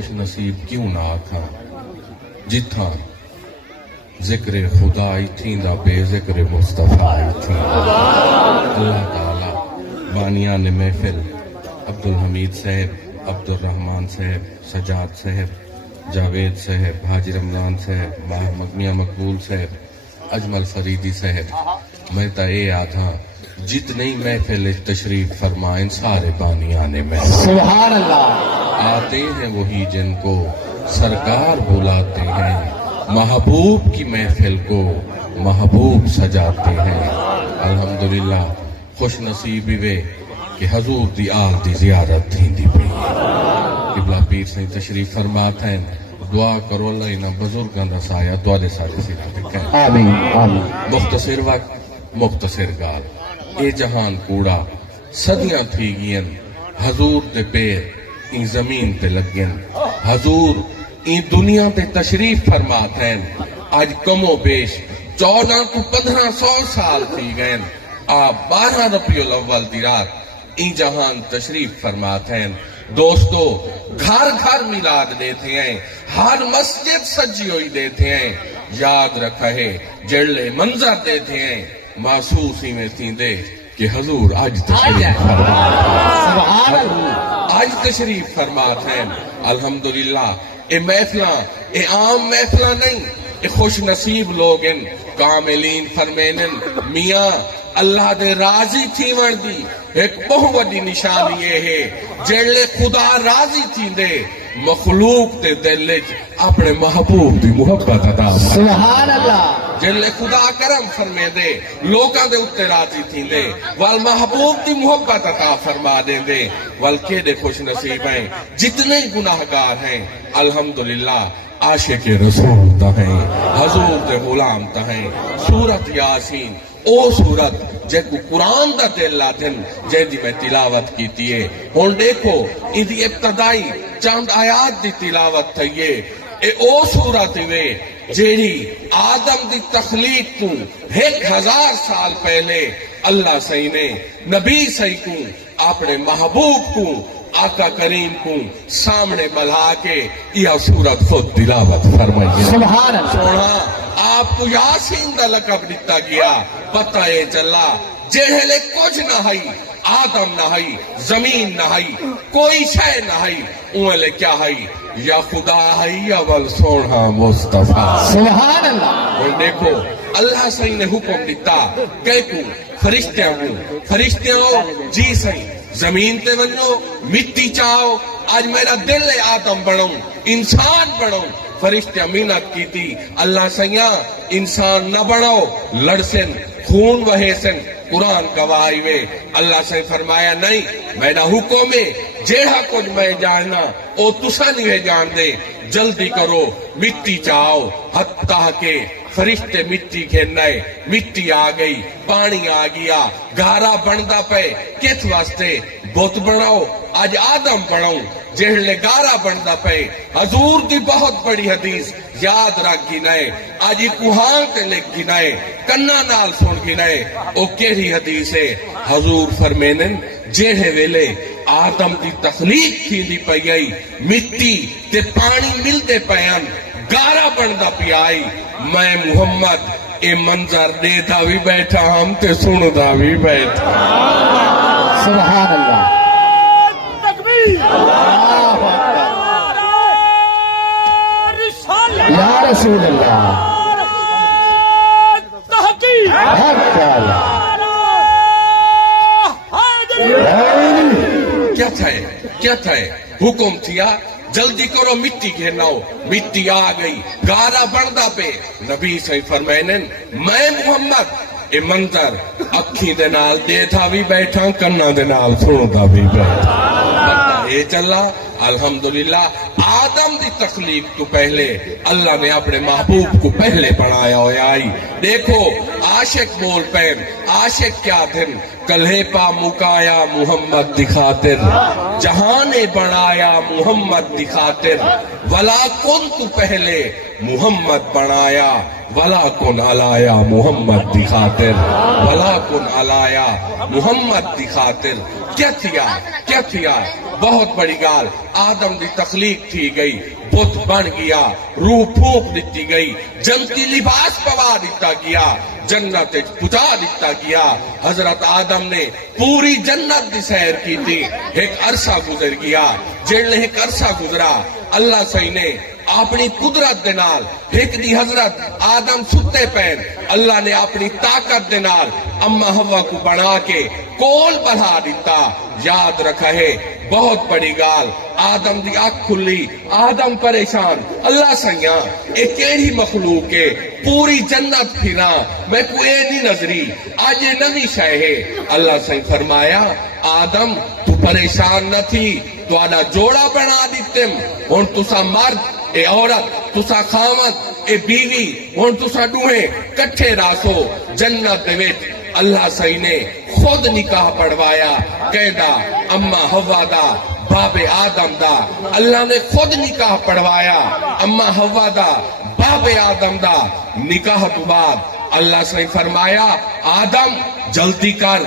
خوش نصیب کیوں نہ آکھاں جتھاں ذکر خدا تھیندا بے ذکر مصطفیٰ تھیندا اللہ تعالی بانیان محفل عبدالحمید صاحب، عبدالرحمن صاحب، سجاد صاحب، جاوید صاحب، حاجی رمضان صاحب، میاں مقبول صاحب، اجمل فریدی صاحب، میں تا اے آدھا جتنے محفل تشریف فرمائیں سارے بانیان محفل سبحان اللہ آتے ہیں وہی جن کو سرکار بلاتے ہیں، محبوب کی محفل کو محبوب سجاتے ہیں۔ الحمدللہ خوش نصیبی وے کہ حضور دی آل دی زیارت تھی دی پئی قبلہ پیر سے تشریف فرماتا ہے، دعا کرو اللہ انہاں بزرگاں دا سایہ تواڈے سارے سراں تے قائم۔ آمین آمین۔ مختصر وقت مختصر گال، اے جہان کوڑا صدیاں تھی گئن، حضور دے پیر این زمین تے لگن، حضور این دنیا تے تشریف فرماتے ہیں، آج کم و بیش 14 کو 1500 سال تھی گئن، آپ 12 ربیع الاول دی رات این جہان تشریف فرماتے ہیں۔ دوستو گھر گھر میلاد دیتے ہیں، ہر مسجد سجی ہوئی دیتے ہیں، یاد رکھا ہے جڑلے منظر دیتے ہیں، محسوس ہی میں تھی دے کہ حضور آج تشریف فرماتے ہیں، آج تشریف فرماتے ہیں۔ الحمدللہ اے محفلاں اے عام محفلاں نہیں، اے خوش نصیب لوگ ان کاملین فرمینن میاں اللہ دے راضی تھی وردی ایک بہت بڑی نشانی یہ ہے جڑلے خدا راضی تھی دے مخلوق تے دلج اپنے محبوب دی محبت عطا سبحان اللہ جڑلے خدا کرم فرمے دے لوکاں دے اتے راضی تھی دے والمحبوب دی محبت عطا فرما دے دے والکہ دے خوش نصیب ہیں جتنے گناہگار ہیں الحمدللہ عاشق رسول تہیں حضور دے غلام تہیں سورت یاسین او سورت جے کو قرآن دا دل لاتن جے دی میں تلاوت کیتی ہے ہون دیکھو ان دی ابتدائی چند آیات دی تلاوت تھئیے اے او سورت ہوئے جیڑی آدم دی تخلیق کو 1000 سال پہلے اللہ صحیح نے نبی صحیح کو اپنے محبوب کو آقا کریم کو سامنے بلھا کے یہ سورت خود تلاوت فرمائیے سبحان اللہ سونا آپ کو یاسین دا لقب دیتا گیا پتہ اے چلا جہلے کچھ نہ ہی آدم نہ ہی زمین نہ ہی کوئی شے نہ ہی اوہلے کیا ہی یا خدا ہے یا والسونا مصطفیٰ سبحان اللہ اور دیکھو اللہ صحیح نے حکم دیتا کہ کو فرشتیاں جی صحیح زمین تے ونو مٹی چاہو آج میرا دل آدم بڑھوں انسان بڑھوں فرشتیاں محنت کی تھی اللہ سیاں انسان نہ بڑھو لڑسن خون وحیسن قرآن گواہی میں اللہ سے فرمایا نہیں میرا حکم ہے جیڑا کچھ میں جاننا او تسا نہیں جان دے جلدی کرو مٹی چاہو حتیٰ کہ فرشتے مٹی کھیلنائے مٹی آ گئی پانی آ گیا گارا بندا پے کس واسطے بت بناؤ آج آدم بناؤ جہلے گارا بندا پے حضور دی بہت بڑی حدیث یاد رکھ گنائے آج کوہاں تے لکھ گنائے کنا نال سن گنائے او کیڑی حدیث ہے حضور فرمینن جہے ویلے آدم دی تخلیق تھی دی پئی آئی مٹی تے پانی ملتے پیان گارا بندا پی آئی میں محمد اے منظر دیتا بھی بیٹھا ہم تے سندا بھی بیٹھا سبحان اللہ یا رسول اللہ کیا تھا حکم تھیا جلدی کرو مٹی گھناؤ مٹی آ گئی گارا بندا پہ نبی صحیح فرمائنن میں محمد اے منظر اکھی دے نال دیتا بھی بیٹھا کنا دے نال سندا بھی بیٹھا اے چلا الحمدللہ آدم دی تخلیق تو پہلے اللہ نے اپنے محبوب کو پہلے بنایا ہویا آئی دیکھو عاشق بول پین عاشق کیا دن کلھے پا مکایا محمد دی خاطر جہانے بنایا محمد دی خاطر ولا کن تو پہلے محمد بنایا ولا کن علایا محمد دی خاطر ولا کن علایا محمد دی خاطر کیا تھیا بہت بڑی گال آدم دی تخلیق تھی گئی بت بن گیا روح پھونک دیتی گئی جنتی لباس پوا دیتا گیا جنت پہنچا دیتا گیا حضرت آدم نے پوری جنت دی سیر کی تھی ایک عرصہ گزر گیا جیڑ ایک عرصہ گزرا اللہ صحیح نے اپنی قدرت دے نال ایک دی حضرت آدم ستے پین اللہ نے اپنی طاقت دے نال اما ہوا کو بنا کے کول بڑھا دیتا یاد رکھا ہے بہت بڑی گال آدم دی آنکھ کھلی آدم پریشان اللہ سیاں ایک کیڑی مخلوق ہے پوری جنت پھرا میں کوئی نہیں نظری آج یہ نوی شے ہے اللہ سیاں فرمایا آدم تو پریشان نہ تھی تو آنا جوڑا بنا دیتم ہون تسا مرد اے عورت تسا خامد اے بیوی ہون تسا دوہیں کٹھے راسو جنت دے وچ اللہ صحیح نے خود نکاح پڑھوایا قیدہ اما ہوا دا باب آدم دا اللہ نے خود نکاح پڑھوایا اما ہوا دا باب آدم دا نکاح تو بعد اللہ صحیح فرمایا آدم جلدی کر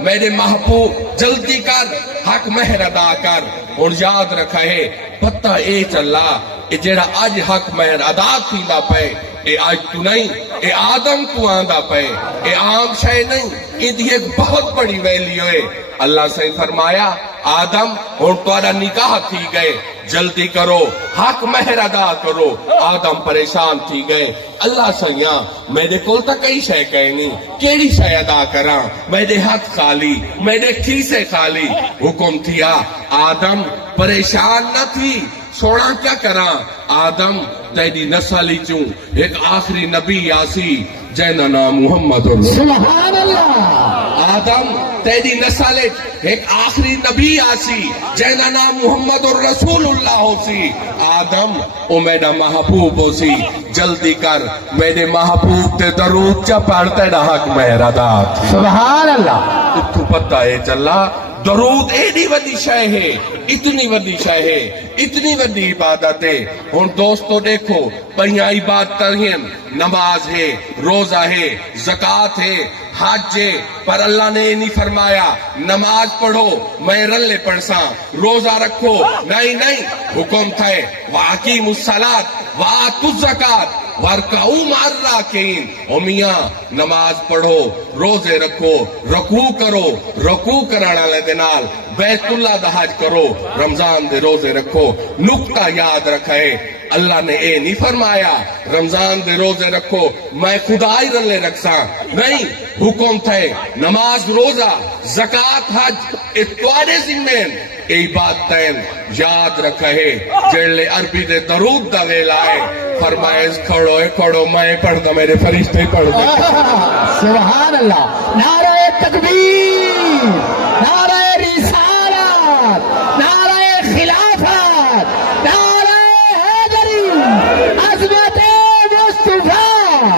میرے محبوب جلدی کر حق مہر ادا کر اور یاد رکھا ہے پتہ اے چلا اے جیڑا آج حق مہر ادا کیلا پے اے آج تو نہیں اے آدم تو آندہ پے اے عام شے نہیں اے دی ایک بہت بڑی ویلیو ہے اللہ سے فرمایا آدم اور تمہارا نکاح تھی گئے جلدی کرو حق مہر ادا کرو آدم پریشان تھی گئے اللہ سیاں میرے کول تا کئی شے کہنی کیڑی شے ادا کراں میرے ہاتھ خالی میرے کھیسے خالی حکم تھیا آدم پریشان نہ تھی سونا کیا کراں آدم تیری نسلی چوں ایک آخری نبی آسی جینا نام محمد سبحان اللہ آدم تیری نسل ایک آخری نبی آسی جینا نام محمد رسول اللہ ہو سی آدم او میرا محبوب ہو سی جلدی کر میرے محبوب تے درود چا پڑھتے نہ حق مہر ادا سبحان اللہ تو پتہ ہے چلا درود ایڈی وڈی شے ہے اتنی وڈی شے ہے اتنی وڈی عبادت ہے ہن دوستو دیکھو پہیاں عبادت ہیں نماز ہے روزہ ہے زکوٰۃ ہے حج ہے پر اللہ نے نہیں فرمایا نماز پڑھو میں رلے پڑھساں روزہ رکھو نہیں حکم تھا وَأَقِیمُوا الصَّلَاةَ وَآتُوا الزَّکَاةَ وَارْکَعُوا مَعَ الرَّاکِعِینَ او میاں نماز پڑھو روزے رکھو رکوع کرانا لے دے نال بیت اللہ دا حج کرو رمضان دے روزے رکھو نقطہ یاد رکھے اللہ نے اے نہیں فرمایا رمضان دے روزے رکھو میں خدائی رلے رکھساں نہیں حکم تھے نماز روزہ زکوٰۃ حج اتوارے ذمین اے باتیں یاد رکھے جڑلے عربی دے درود دا ویلا ہے فرمائے کھڑو میں پڑھ دا میرے فرشتے پڑھ دے سبحان اللہ نعرہ تکبیر نعرہ رسالت نعرہ خلافت نعرہ حیدری عظمت مصطفیٰ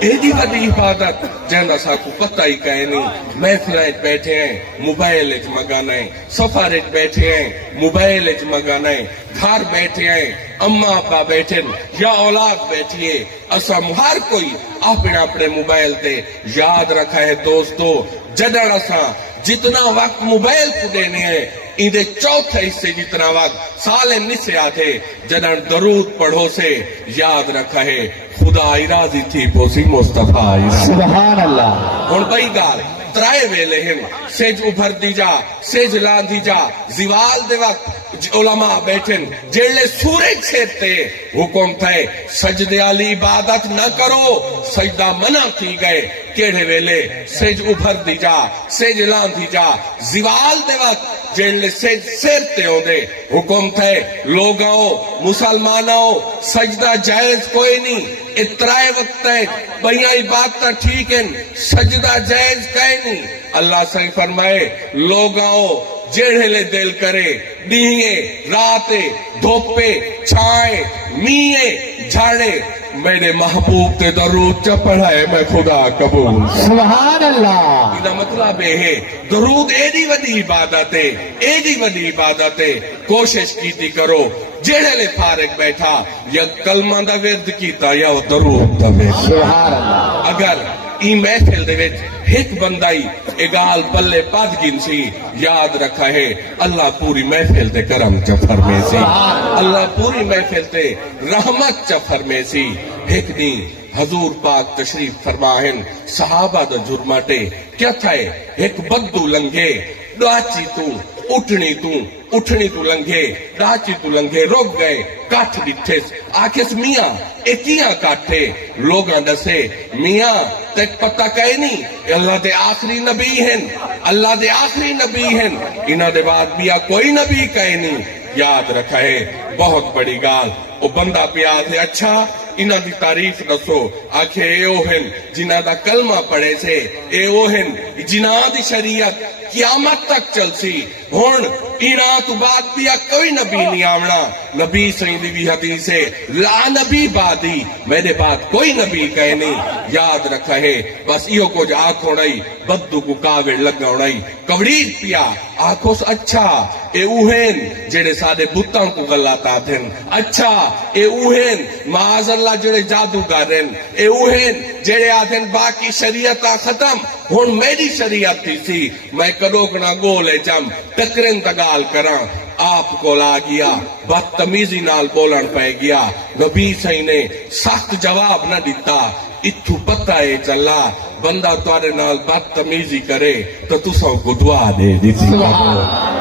ایڈی وڈی عبادت جہاں ساکو پتہ ہی کہے نہیں محفلیں بیٹھے ہیں موبائل اچ مگانے سفر اچ بیٹھے ہیں موبائل اچ مگانے گھر بیٹھے ہیں اما ابا بیٹھے یا اولاد بیٹھیے اسم ہر کوئی اپنے موبائل تے یاد رکھا ہے دوستو جدڑ اساں جتنا وقت موبائل کو دینے ہیں اندے چوتھے حصے جتنا وقت سالم نسے آتے جدڑ درود پڑھو سے یاد رکھا ہے خدا راضی تھی پوسی مصطفیٰ سبحان اللہ ہن بھائی گال ترائے ویلے ہیں سیج ابھر دی جا سیج لان دی جا زوال دے وقت علماء بیٹھن جیڑے سورج چھیتے حکم تھے سجدے علی عبادت نہ کرو سجدہ منع کی گئے کیڑے ویلے سیج ابھر دی جا سیج لان دی جا زوال دے وقت جیڑے سیج سیرتے ہوں دے حکم تھے لوگاں مسلمانوں سجدہ جائز کوئی نہیں اترائے وقت ہے بھئیاں عبادتہ ٹھیک ہیں سجدہ جائز کہیں نہیں اللہ صحیح فرمائے لوگاں جیڑے لے دل کرے دیئے راتے دھوپے چھائے میئے جھاڑے میرے محبوب تے درود چا پڑھائے میں خدا قبول سبحان اللہ یہ مطلب ہے درود ایڈی وڈی عبادت ہے کوشش کیتی کرو جیڑے لے فارغ بیٹھا یا کلمہ دا ورد کیتا یا درود دا ورد سبحان اللہ اگر ای محفل دے وچ ایک بندائی اگال پلے پد گنسی یاد رکھا ہے اللہ پوری محفل تے کرم چا فرمے سی اللہ پوری محفل تے رحمت چا فرمے سی ایک دن حضور پاک تشریف فرماہن صحابہ دا جرماٹے کیا تھا ہے ایک بدو لنگے ڈاچی اٹھنی تو لنگے ڈاچی تو لنگے روک گئے کاٹ ڈٹھس آکس میاں ایکیاں کاٹھے لوگاں دسے میاں تک پتہ کہے نہیں اللہ دے آخری نبی ہیں اللہ دے آخری نبی ہیں انہاں دے بعد بیا کوئی نبی کہے نہیں یاد رکھا ہے بہت بڑی گال وہ بندہ پیاد ہے اچھا انہاں دی تعریف دسو آکھے اے اوہن جنہاں دا کلمہ پڑھے سے اے اوہن جنہاں دی شریعت قیامت تک چل سی ہون انہاں تو بعد پیا کوئی نبی نہیں آونا نبی سیدی بھی حدیث ہے لا نبی بادی میرے بعد کوئی نبی کہے نہیں یاد رکھا ہے بس ایہو کچھ آنکھ ہونائی بدو کو کاوڑ لگا ہونائی کوڑیر پیا آنکھوں سے اچھا اے اوہن جڑے سادے بتاں کو غلاتا دھن اچھا اے اوہن معاذ اللہ جڑے جادو گارن اے اوہن جڑے آدھن باقی شریعتہ ختم ہون میری شریعت تھی سی میں کڑوکنا گولے جم ٹکرن تگال کراں آپ کو لا گیا بدتمیزی نال بولن پہ گیا نبی صحیح نے سخت جواب نہ دیتا اتھو پتہ ہے چلا بندہ توارے نال بدتمیزی کرے تو تسوں کو دعا دے دیتی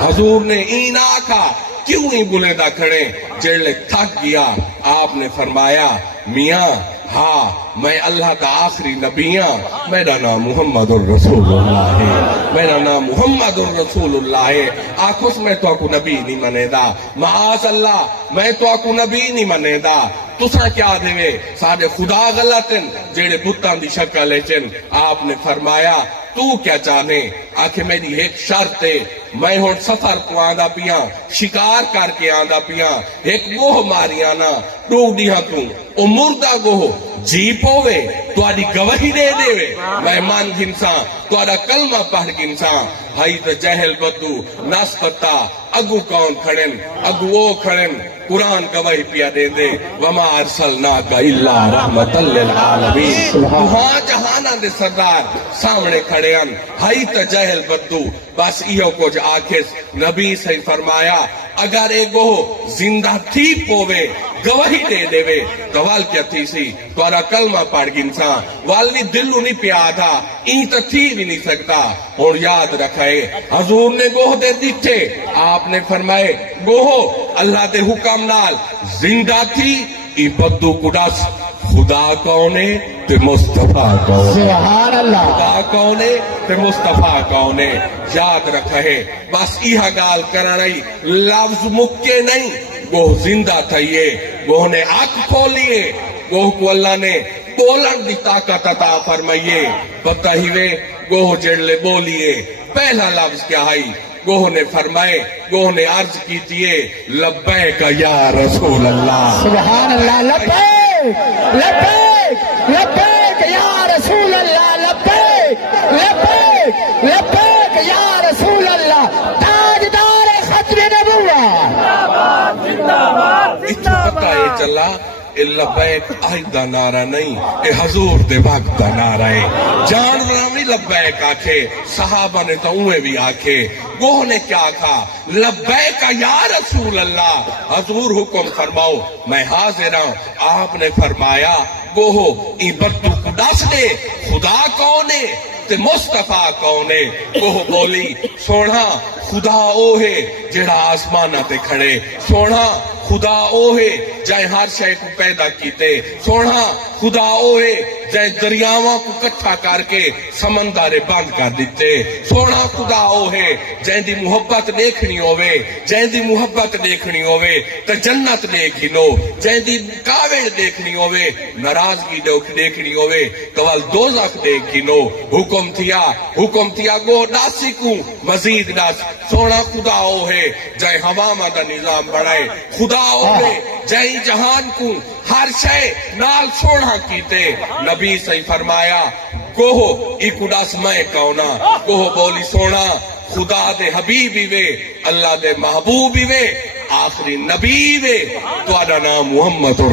حضور نے این آکھا کیوں نہیں بولے دا کھڑے جڑے تھک گیا آپ نے فرمایا میاں ہاں میں اللہ کا آخری نبی ہوں میرا نام محمد الرسول اللہ ہے میرا نام محمد الرسول اللہ ہے آخوس میں تو کو نبی نہیں منے دا معاذ اللہ میں تو کو نبی نہیں منے دا تسا کیا دے سارے خدا غلطن جڑے بتاں دی شکل چن آپ نے فرمایا تو کیا چاہنے آکھے میری ایک شرط ہے میں ہون سفر کو آندہ پیاں شکار کر کے آندہ پیاں ایک گوہ ماری آنا ڈوگ دیاں تو او مردہ گوہ جیپ ہوئے تو آدھی گواہی دے دے وے مہمان گنساں تو آدھا کلمہ پڑھ گنساں ہائی تو جہل بدو ناس پتا اگو کون کھڑن اگو وہ کھڑن قرآن گواہی پیا دے دے وما ارسلناک الا رحمت للعالمین وہاں جہانا دے سردار سامنے کھڑے ان ہائی تا جہل بدو بس ایہو کچھ آکھس نبی سے فرمایا اگر ایک گوہ زندہ تھی پوے گواہی دے دے وے تو وال کیا تھی سی توارا کلمہ پڑھ گنساں والوی دلو نہیں پیا تھا این تا تھی بھی نہیں سکتا اور یاد رکھائے حضور نے گوہ دے دیٹھے آپ نے فرمائے گوہ اللہ دے حکم نال زندہ تھی ای بدو کڈاس خدا کونے تے مصطفیٰ کونے سبحان اللہ خدا کونے تے مصطفیٰ کونے یاد رکھے بس ایہا گال کرنائی لفظ مکے نہیں گوہ زندہ تھائیے گوہ نے آنکھ کھولیے گوہ کو اللہ نے بولن دی طاقت عطا فرمائیے پتہ ہی وے گوہ جڑلے بولیے پہلا لفظ کیا ہے گوہ نے فرمائے گوہ نے عرض کیتیے لبیک یا رسول اللہ سبحان اللہ لبیک لبیک لبیک یا رسول اللہ لبیک لبیک لبیک یا رسول اللہ تاجدار ختم نبوت اتنا پتہ ہے چلا اے لبیک آئیدہ نعرہ نہیں اے حضور دے وقت دا نعرہ ہے جانورہ بھی لبیک آکھے صحابہ نے تو اوے بھی آکھے گوہ نے کیا کہا لبیک یا رسول اللہ حضور حکم فرماؤ میں حاضر ہوں آپ نے فرمایا گوہ این بدو کو ڈس دے خدا کونے تے مصطفیٰ کونے گوہ بولی سونا خدا او ہے جڑا آسمانہ تے کھڑے سونا خدا او ہے جائے ہر شے کو پیدا کیتے سونا خدا او ہے جائے دریاواں کو کٹھا کر کے سمندر بند کر دیتے سونا خدا او ہے جائے دی محبت دیکھنی ہوئے جائے دی محبت دیکھنی ہوئے تو جنت دیکھی لو جائے دی کاوڑ دیکھنی ہوئے ناراضگی دیکھنی ہوئے تو وال دوزخ دیکھی لو حکم تھیا گو ڈاسی کو مزید ڈاس سونا خدا او ہے جائے ہواما دا نظام بڑھائے خدا او ہے جائے جہان کو ہر شے نال سونا کیتے نبی سے فرمایا گوہ ایک اڈاس میں کونا گوہ بولی سونا خدا دے حبیبی وے اللہ دے محبوبی وے آخری نبی وے تو آدھا نام محمد